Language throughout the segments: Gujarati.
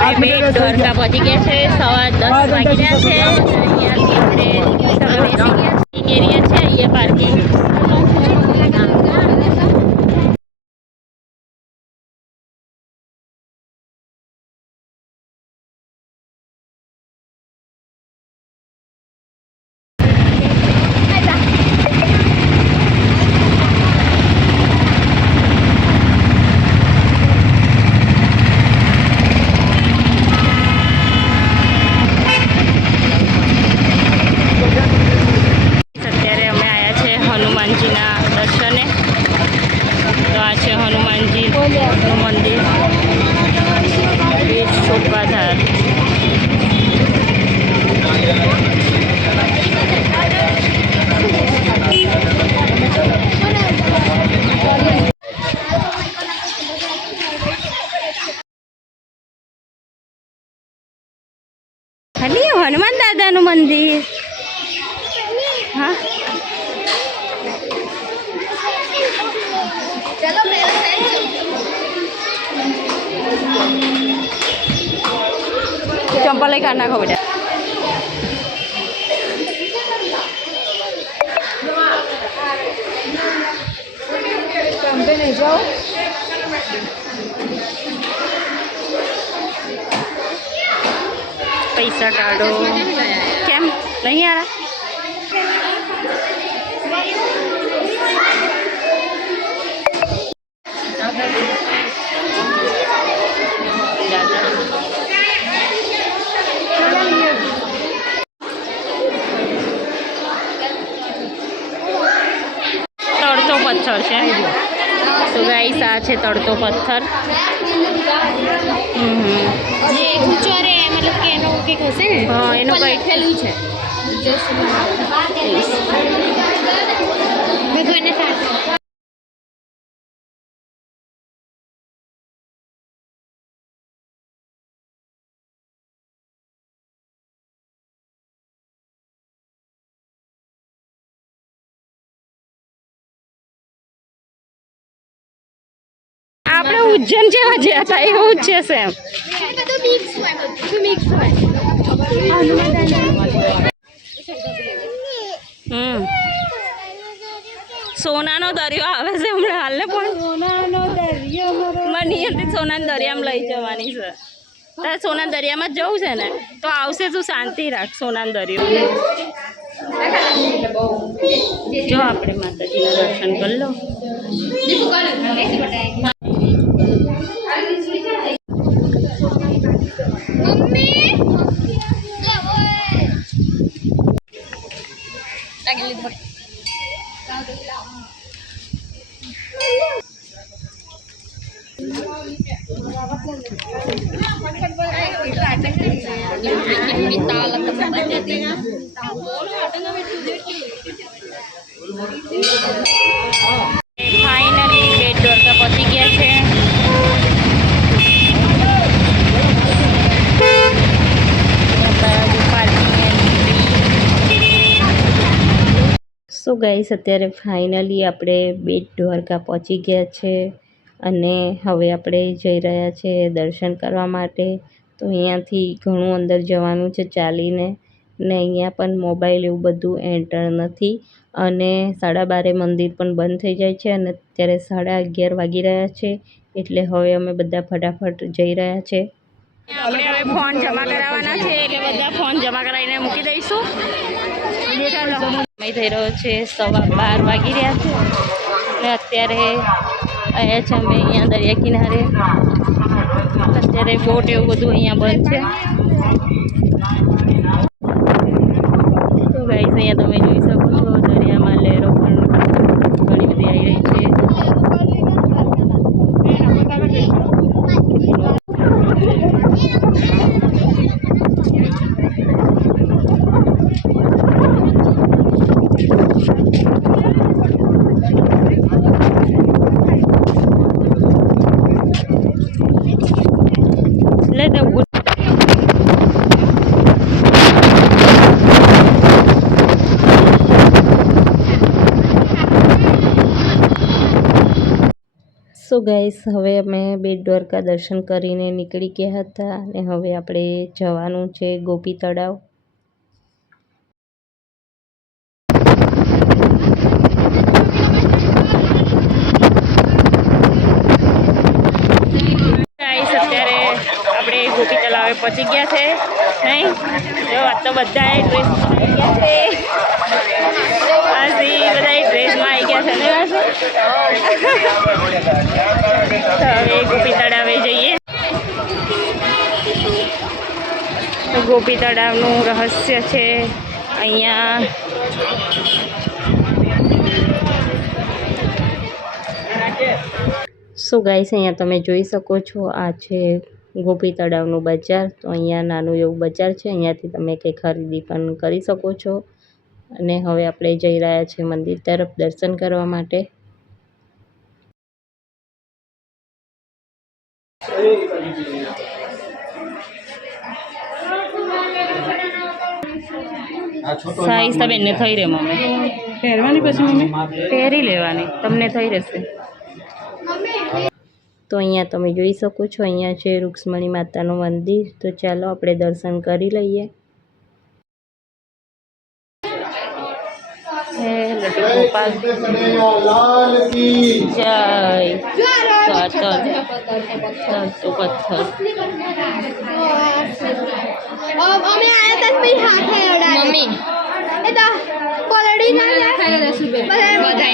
આપણે બેટ પહોંચી ગયા છે સવા દસ વાગી ગયા છે અહીંયા બેસી ગયા છે અહીંયા પાર્કિંગ અત્યારે અમે આવ્યા છે હનુમાનજીના દર્શને તો આ છે હનુમાનજીનું મંદિર બેટ ચોપાધાર ખાલી હનુમાન દાદાનું મંદિર હા ચંપલ લઈ કાઢ નાખો બેટા પૈસા કાઢો કેમ નહીં યાર તળતો પથ્થર છે તો ગાઈસ આ છે તળતો પથ્થર હમ હમ. જે ઊંચો રે મતલબ કે એનો કંઈક હશે ને હા એનું કંઈક લખેલું છે ભગવાનને સાચું આપણે ઉજ્જૈન જેવા જ્યાં હતા એવું જ છે સેમ બધું મિક્સ હોય બધું મિક્સ હોય હમ. સોનાનો દરિયો આવે છે હમણાં હાલને પણ. સોનાનો દરિયો મને સોનાના દરિયામાં લઈ જવાની છે. તારે સોનાના દરિયામાં જવું છે ને તો આવશે તું શાંતિ રાખ સોનાનો દરિયો. જો આપણે માતાજીના દર્શન કરી લો મમ્મી ફાઇનલી બેટ દ્વારકા પહોંચી ગયા છે. સો ગાઈસ અત્યારે ફાઇનલી આપણે બેટ દ્વારકા પહોંચી ગયા છે. અને હવે આપણે જઈ રહ્યા છીએ દર્શન કરવા માટે. તો અહીંયાથી ઘણું અંદર જવાનું છે ચાલીને. ને અહીંયા પણ મોબાઈલ એવું બધું એન્ટર નથી. અને સાડા બારે મંદિર પણ બંધ થઈ જાય છે અને અત્યારે સાડા અગિયાર વાગી રહ્યા છે. એટલે હવે અમે બધા ફટાફટ જઈ રહ્યા છે. આપણે હવે ફોન જમા કરાવવાના છે એટલે બધા ફોન જમા કરાવીને મૂકી દઈશું. સમય થઈ રહ્યો છે સવા બાર વાગી રહ્યા છે. અને અત્યારે આવ્યા છે અમે અહીંયા દરિયા કિનારે. અત્યારે બોટ એવું બધું અહીંયા બંધ છે. તો ગાઈસ અહીંયા તમે જોઈ છો દરિયામાં લહેરો પણ ઘણી બધી આવી રહી છે Let the wood so guys હવે અમે બેટ દ્વારકા દર્શન કરીને નીકળી ગયા હતા અને હવે આપણે જવાનું છે ગોપી તળાવ. તળાવે પહોંચી ગયા છે. નહીં? જો, આ તો ડ્રેસ ગયા છે. હવે ગોપી તળાવે જઈએ. ગોપી તળાવનું રહસ્ય છે. અહીંયા સો ગાઈસ, અહીંયા તમે જોઈ શકો છો, આ છે ગોપી તળાવનું બજાર. તો અહીંયા નાનું એવું બજાર છે. અહીંયાથી તમે કંઈ ખરીદી પણ કરી શકો છો. અને હવે આપણે જઈ રહ્યા છીએ મંદિર તરફ દર્શન કરવા માટે. સાઈઝ તો બેનને થઈ રહે મમ્મી પહેરવાની પછી મમ્મી? પહેરી લેવાની. તમને થઈ રહેશે. તો અહીંયા તમે જોઈ શકો છો અહીંયા છે રૂક્ષ્મણી માતાનું મંદિર. તો ચાલો આપણે દર્શન કરી લઈએ. હે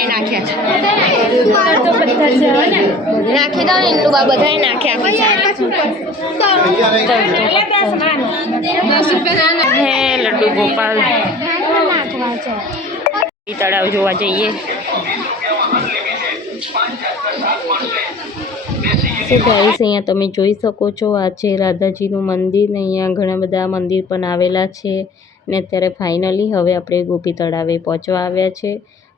નાખ્યા નાખી દો ને એટલું બધાય નાખ્યા હે લડ્ડુ ગોપાલ તળાવ જોવા જઈએ તો ગાઈસ અહીંયા તમે જોઈ શકો છો, આ છે રાધાજીનું મંદિર ને અહીંયા ઘણા બધા મંદિર પણ આવેલા છે. ને અત્યારે ફાઇનલી હવે આપણે ગોપી તળાવે પહોંચવા આવ્યા છે.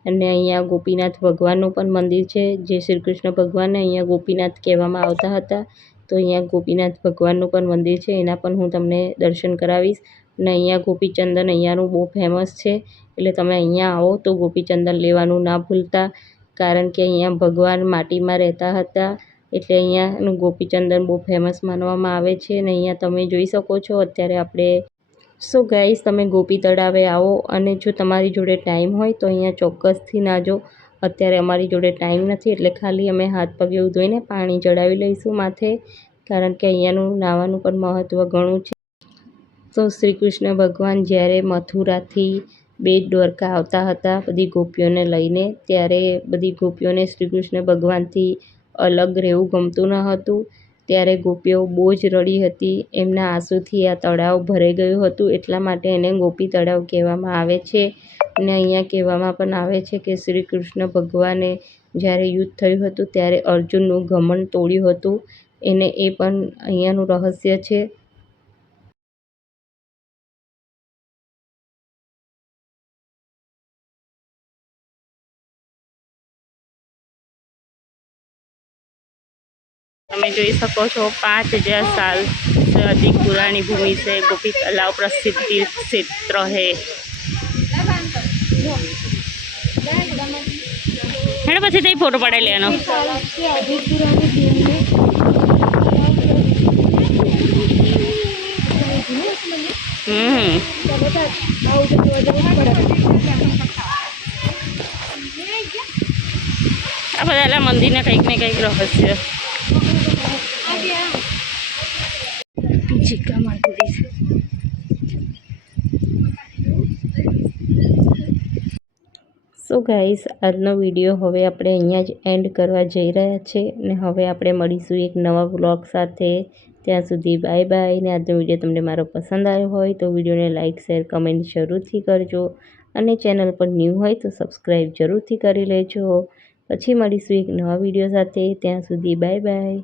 અને અહીંયા ગોપીનાથ ભગવાનનું પણ મંદિર છે. જે શ્રી કૃષ્ણ ભગવાનને અહીંયા ગોપીનાથ કહેવામાં આવતા હતા. તો અહીંયા ગોપીનાથ ભગવાનનું પણ મંદિર છે. એના પણ હું તમને દર્શન કરાવીશ. અને અહીંયા ગોપીચંદન અહીંયાનું બહુ ફેમસ છે. એટલે તમે અહીંયા આવો તો ગોપીચંદન લેવાનું ના ભૂલતા. કારણ કે અહીંયા ભગવાન માટીમાં રહેતા હતા, એટલે અહીંયાનું ગોપીચંદન બહુ ફેમસ માનવામાં આવે છે અને અહીંયા તમે જોઈ શકો છો, અત્યારે આપણે સો ગાઈસ તમે ગોપી તળાવે આવો અને જો તમારી જોડે ટાઈમ હોય તો અહીંયા ચોક્કસથી નાજો અત્યારે અમારી જોડે ટાઈમ નથી, એટલે ખાલી અમે હાથ પગ એવું ધોઈને પાણી ચડાવી લઈશું માથે, કારણ કે અહીંયાનું નાહવાનું પણ મહત્ત્વ ઘણું છે. તો શ્રી કૃષ્ણ ભગવાન જ્યારે મથુરાથી બેટ દ્વારકા આવતા હતા બધી ગોપીઓને લઈને. ત્યારે બધી ગોપીઓને શ્રી કૃષ્ણ ભગવાનથી અલગ રહેવું ગમતું ન હતું. ત્યારે ગોપીઓ બહુ જ રડી હતી. એમના આંસુથી આ તળાવ ભરાઈ ગયું હતું. એટલા માટે એને ગોપી તળાવ કહેવામાં આવે છે. અને અહીંયા કહેવામાં પણ આવે છે કે શ્રી કૃષ્ણ ભગવાને જ્યારે યુદ્ધ થયું હતું ત્યારે અર્જુનનું ઘમંડ તોડ્યું હતું. એને એ પણ અહીંયાનું રહસ્ય છે. તમે જોઈ શકો છો, પાંચ હજાર સાલ અધિક પુરાણી ભૂમિ છે, ગોપી તલાવ પ્રસિદ્ધ તીર્થ ક્ષેત્ર હે. હેડો પછી તે ફોટો પડાવી લેવાનો. હમ. આ બધા મંદિરના કંઈક ને કંઈક રહસ્ય. ચીકા માર્કેટ સો ગાઈસ આજનો વીડિયો હવે આપણે અહીંયા જ એન્ડ કરવા જઈ રહ્યા છે ને હવે આપણે મળીશું એક નવા વ્લોગ સાથે. ત્યાં સુધી બાય બાય ને આજનો વીડિયો તમને મારો પસંદ આવ્યો હોય તો વિડીયોને લાઇક શેર કમેન્ટ જરૂરથી કરજો. અને ચેનલ પર ન્યૂ હોય તો સબસ્ક્રાઈબ જરૂરથી કરી લેજો. પછી મળીશું એક નવા વીડિયો સાથે. ત્યાં સુધી બાય બાય